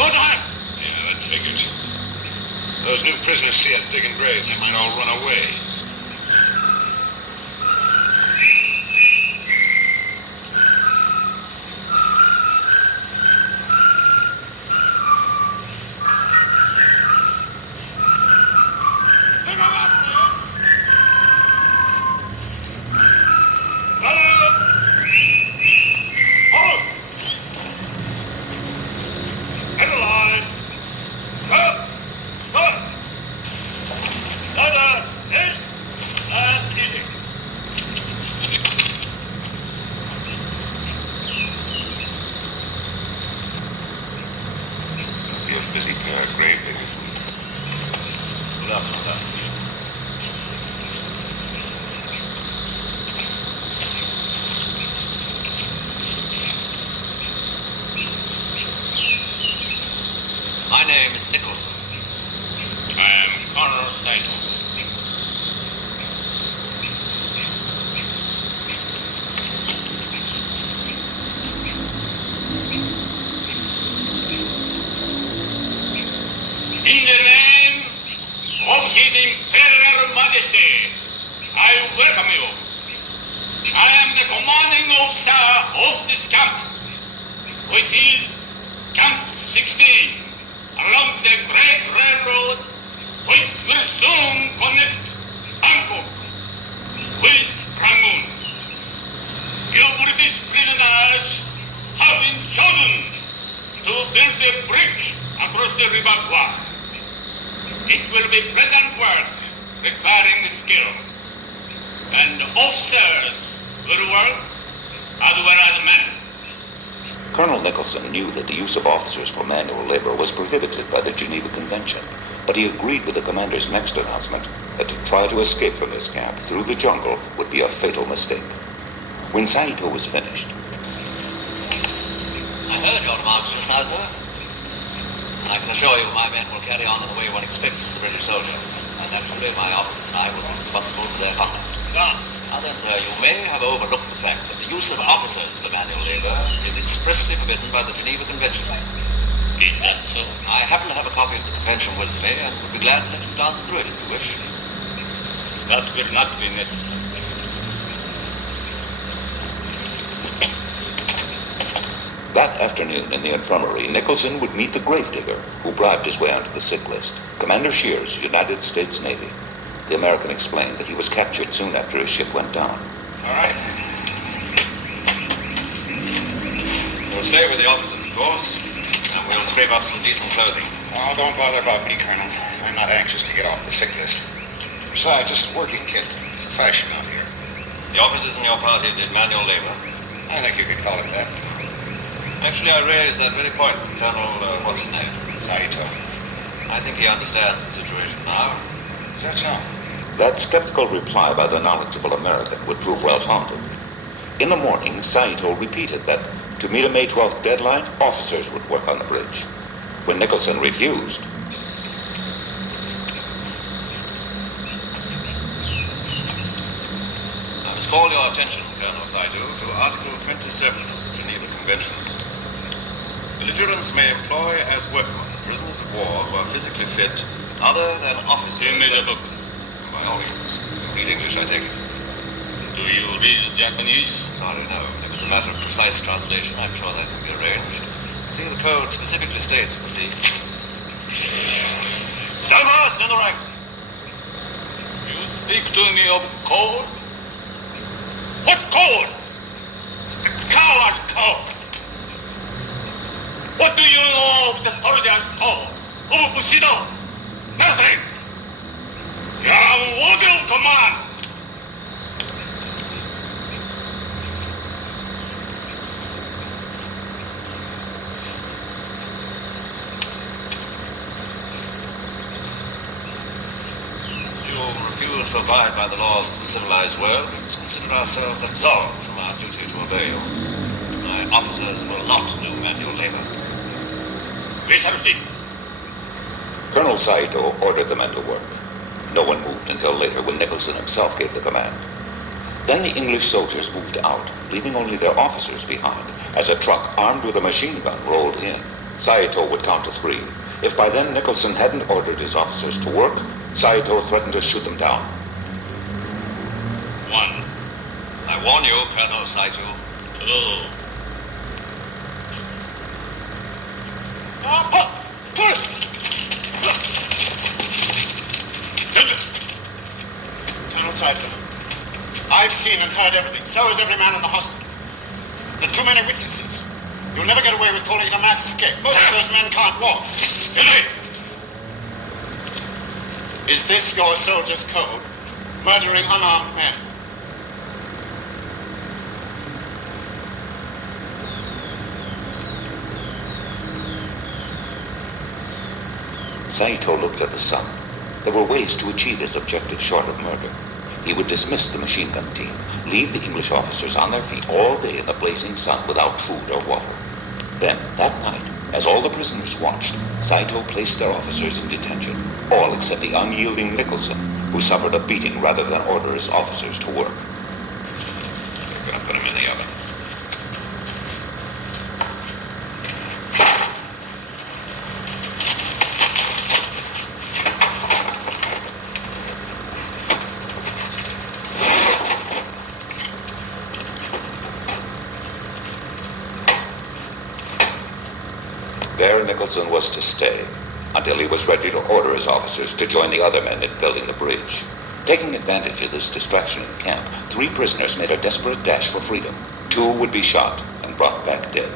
Go to hunt. Yeah, that figures. Those new prisoners see us digging graves. They might all run away. Busy pair of grave diggers. Good afternoon. My name is Nicholson. I am Colonel Saito. In the name of His Imperial Majesty, I welcome you. I am the commanding officer of this camp, which is Camp 16, along the Great Railroad, which will soon connect Bangkok with Rangoon. You British prisoners have been chosen to build a bridge across the River Kwai. It will be pleasant work requiring skill, and officers will work as well as men. Colonel Nicholson knew that the use of officers for manual labor was prohibited by the Geneva Convention, but he agreed with the commander's next announcement that to try to escape from this camp through the jungle would be a fatal mistake. When Saito was finished, I heard your remarks just now, sir. I can assure you my men will carry on in the way one expects of the British soldier, and naturally my officers and I will be responsible for their conduct. Now then, sir, you may have overlooked the fact that the use of officers for manual labor is expressly forbidden by the Geneva Convention. Is that so? I happen to have a copy of the convention with me and would be glad to let you glance through it if you wish. That will not be necessary. that afternoon in the infirmary, Nicholson would meet the gravedigger who bribed his way onto the sick list, Commander Shears, United States Navy. The American explained that he was captured soon after his ship went down. All right. We'll stay with the officers, of course, and we'll scrape up some decent clothing. Oh, don't bother about me, Colonel. I'm not anxious to get off the sick list. Besides, this is working kit. It's the fashion out here. The officers in your party did manual labor. I think you could call it that. Actually, I raised that very point with Colonel, what's his name? Saito. I think he understands the situation now. Is that so? That skeptical reply by the knowledgeable American would prove well-founded. In the morning, Saito repeated that to meet a May 12th deadline, officers would work on the bridge. When Nicholson refused, I must call your attention, Colonel Saito, to Article 27 of the Geneva Convention. Belligerents may employ as workmen prisoners of war who are physically fit other than officers. Give me the book. By all means. You read English, I take it. Do you read Japanese? Sorry, no. If it's a matter of precise translation, I'm sure that can be arranged. See, the code specifically states that the... Stand fast in the ranks. You speak to me of code? What code? The coward's code. What do you know of the soldier's code? Of Bushido? Nothing. You are an order of command. To abide by the laws of the civilized world, we must consider ourselves absolved from our duty to obey you. My officers will not do manual labor. We shall see. Colonel Saito ordered the men to work. No one moved until later when Nicholson himself gave the command. Then the English soldiers moved out, leaving only their officers behind, as a truck armed with a machine gun rolled in. Saito would count to 3. If by then Nicholson hadn't ordered his officers to work, Saito threatened to shoot them down. 1. I warn you, Colonel Saito. 2. Colonel Saito, I've seen and heard everything. So has every man in the hospital. There are too many witnesses. You'll never get away with calling it a mass escape. Most of those men can't walk. Henry! Is this your soldier's code? Murdering unarmed men? Saito looked at the sun. There were ways to achieve his objective short of murder. He would dismiss the machine gun team, leave the English officers on their feet all day in the blazing sun without food or water. Then, that night, as all the prisoners watched, Saito placed their officers in detention, all except the unyielding Nicholson, who suffered a beating rather than order his officers to work. We're gonna put him in the oven. There Nicholson was to stay, until he was ready to order his officers to join the other men in building the bridge. Taking advantage of this distraction in camp, 3 prisoners made a desperate dash for freedom. 2 would be shot and brought back dead.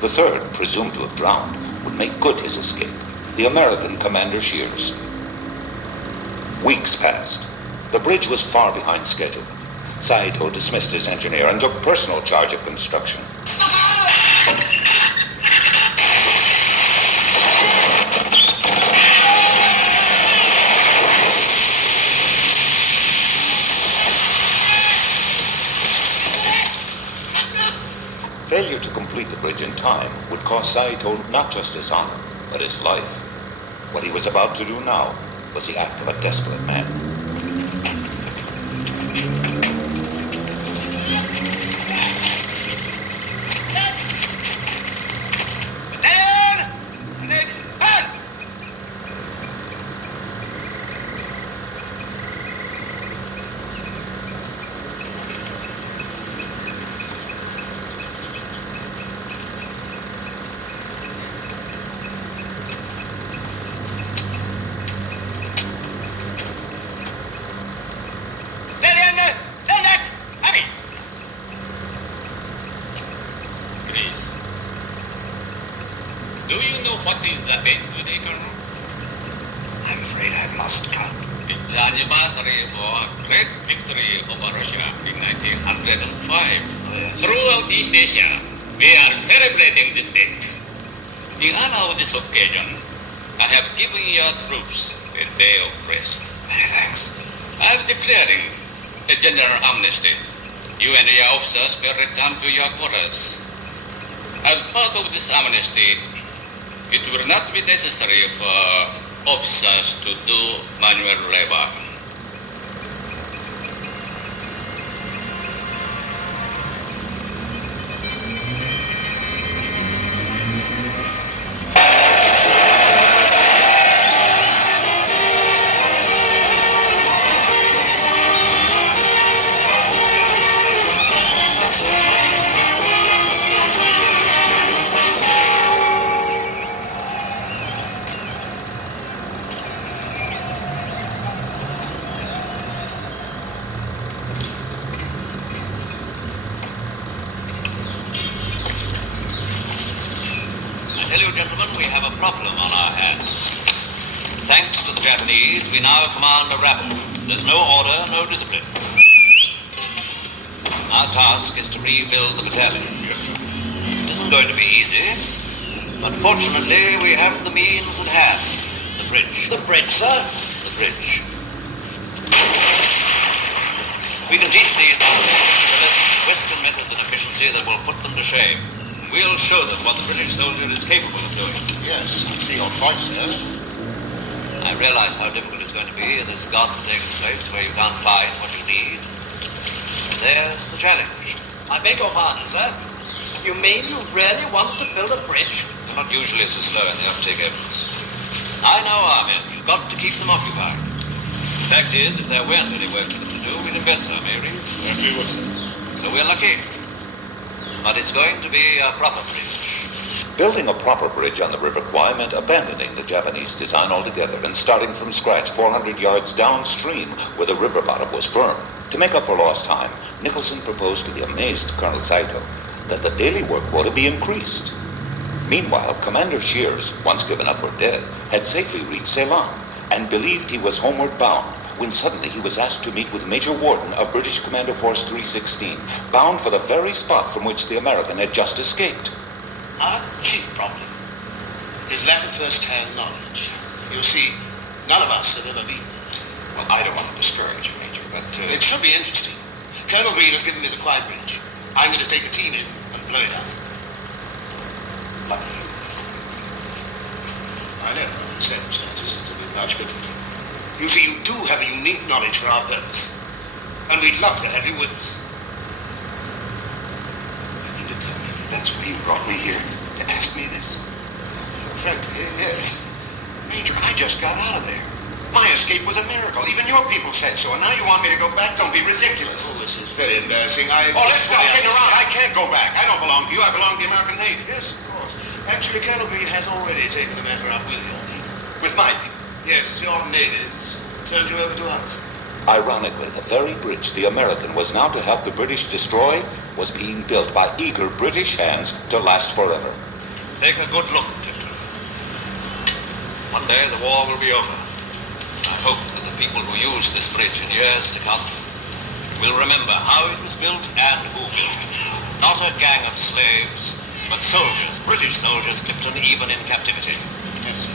The 3rd, presumed to have drowned, would make good his escape, the American Commander Shears. Weeks passed. The bridge was far behind schedule. Saito dismissed his engineer and took personal charge of construction. Failure to complete the bridge in time would cost Saito not just his honor, but his life. What he was about to do now was the act of a desperate man. Do you know what is the date today, Colonel? I'm afraid I've lost count. It's the anniversary of our great victory over Russia in 1905. Throughout East Asia, we are celebrating this date. In honor of this occasion, I have given your troops a day of rest. Many thanks. I am declaring a general amnesty. You and your officers will return to your quarters. As part of this amnesty, it will not be necessary for officers to do manual labor. I tell you, gentlemen, we have a problem on our hands. Thanks to the Japanese, we now command a rabble. There's no order, no discipline. Our task is to rebuild the battalion. Yes, sir. It isn't going to be easy, but fortunately we have the means at hand. The bridge. The bridge, sir? The bridge. We can teach these Western methods and efficiency that will put them to shame. We'll show them what the British soldier is capable of doing. Yes, I see your point, sir. I realize how difficult it's going to be in this godforsaken place where you can't find what you need. There's the challenge. I beg your pardon, sir. You mean you really want to build a bridge? are not usually so slow in the uptake of... I know our men. You've got to keep them occupied. The fact is, if there weren't any work for them to do, we'd invent some, eh, Reeve? We would. So we're lucky. But it's going to be a proper bridge. Building a proper bridge on the River Kwai meant abandoning the Japanese design altogether and starting from scratch 400 yards downstream where the river bottom was firm. To make up for lost time, Nicholson proposed to the amazed Colonel Saito that the daily work quota be increased. Meanwhile, Commander Shears, once given up for dead, had safely reached Ceylon and believed he was homeward bound when suddenly he was asked to meet with Major Warden of British Commando Force 316, bound for the very spot from which the American had just escaped. Our chief problem is lack of first-hand knowledge. You see, none of us have ever been. Well, I don't want to discourage you, Major, but... It should be interesting. Colonel Green has given me the Kwai Bridge. I'm going to take a team in and blow it up. Lucky you. I know, in circumstances it's a bit much, but you see, you do have a unique knowledge for our purpose, and we'd love to have you with us. You mean to tell me that's why you brought me here, to ask me this? Frankly, yes. Major, I just got out of there. My escape was a miracle. Even your people said so, and now you want me to go back? Don't be ridiculous. Oh, this is very embarrassing. Oh, let's stop kidding around. I can't go back. I don't belong to you. I belong to the American Navy. Yes, of course. Actually, Colonel Green has already taken the matter up with your people. With my people. Yes, your natives turned you over to us. Ironically, the very bridge the American was now to help the British destroy was being built by eager British hands to last forever. Take a good look, Captain. One day the war will be over. I hope that the people who use this bridge in years to come will remember how it was built and who built it. Not a gang of slaves, but soldiers, British soldiers, Clifton, even in captivity. Yes, sir.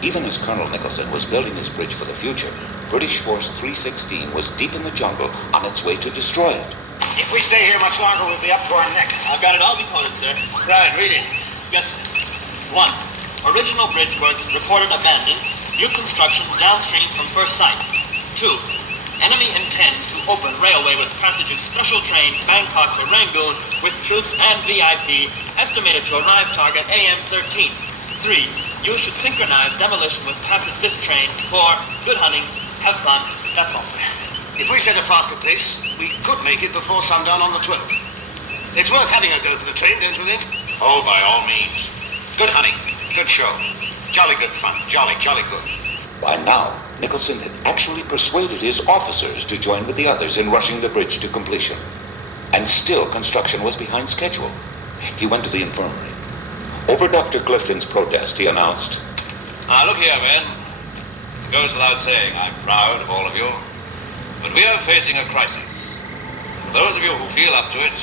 Even as Colonel Nicholson was building his bridge for the future, British Force 316 was deep in the jungle on its way to destroy it. If we stay here much longer, we'll be up to our necks. I've got it all decoded, sir. Right, read it. Yes, sir. 1. Original bridge works reported abandoned. New construction downstream from first sight. 2. Enemy intends to open railway with passage of special train Bangkok to Rangoon with troops and VIP, estimated to arrive target AM 13th. 3. You should synchronize demolition with passage this train. 4. Good hunting. Have fun. That's all, sir. If we set a faster pace, we could make it before sundown on the 12th. It's worth having a go for the train, don't you think? Oh, by all means. Good hunting. Good show. Jolly good fun. Jolly good. By now, Nicholson had actually persuaded his officers to join with the others in rushing the bridge to completion. And still, construction was behind schedule. He went to the infirmary. Over Dr. Clifton's protest, he announced, Now, look here, men. It goes without saying I'm proud of all of you. But we are facing a crisis. For those of you who feel up to it,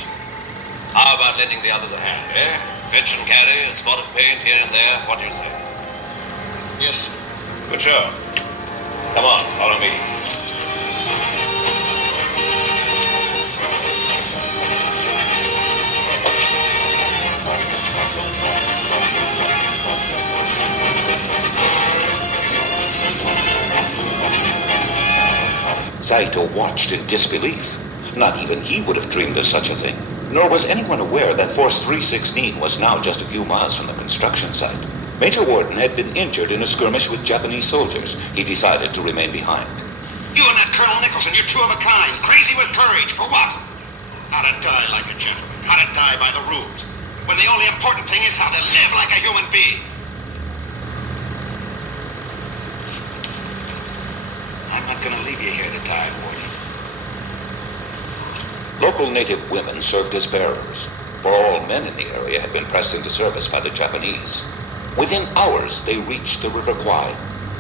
how about lending the others a hand, eh? Fetch and carry, a spot of paint here and there. What do you say? Yes, sir. Good show. Come on, follow me. Saito watched in disbelief. Not even he would have dreamed of such a thing. Nor was anyone aware that Force 316 was now just a few miles from the construction site. Major Warden had been injured in a skirmish with Japanese soldiers. He decided to remain behind. You and that Colonel Nicholson, you're two of a kind. Crazy with courage. For what? How to die like a gentleman. How to die by the rules. When the only important thing is how to live like a human being. I'm not going to leave you here to die, Warden. Local native women served as bearers, for all men in the area had been pressed into service by the Japanese. Within hours, they reached the River Kwai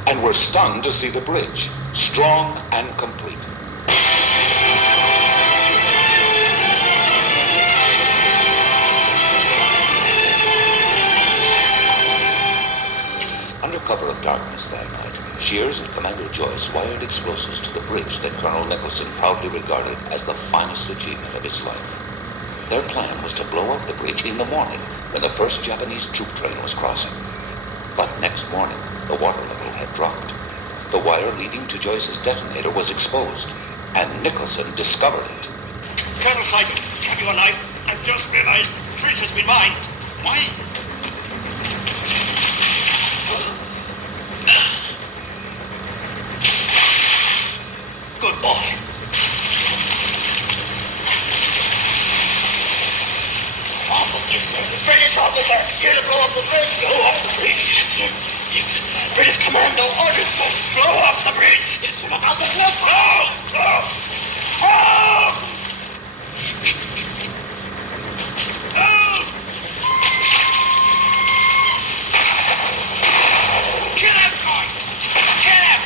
and were stunned to see the bridge, strong and complete. Under cover of darkness that night, Shears and Commander Joyce wired explosives to the bridge that Colonel Nicholson proudly regarded as the finest achievement of his life. Their plan was to blow up the bridge in the morning when the first Japanese troop train was crossing. But next morning, the water level had dropped. The wire leading to Joyce's detonator was exposed, and Nicholson discovered it. Colonel Saito, have you a knife? I've just realized the bridge has been mined. Why? sir. Here to blow up the bridge. Blow up the bridge? Yes, sir. Yes, sir. British commando orders, sir. Blow up the bridge. Yes, sir. Look out the cliff. Oh! Oh! Oh! Kill him, guys! Kill him!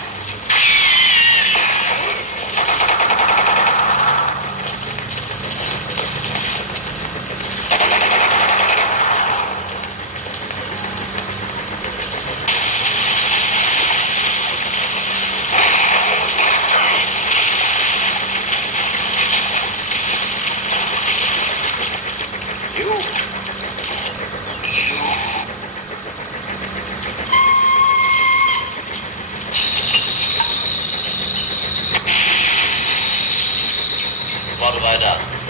What have I done?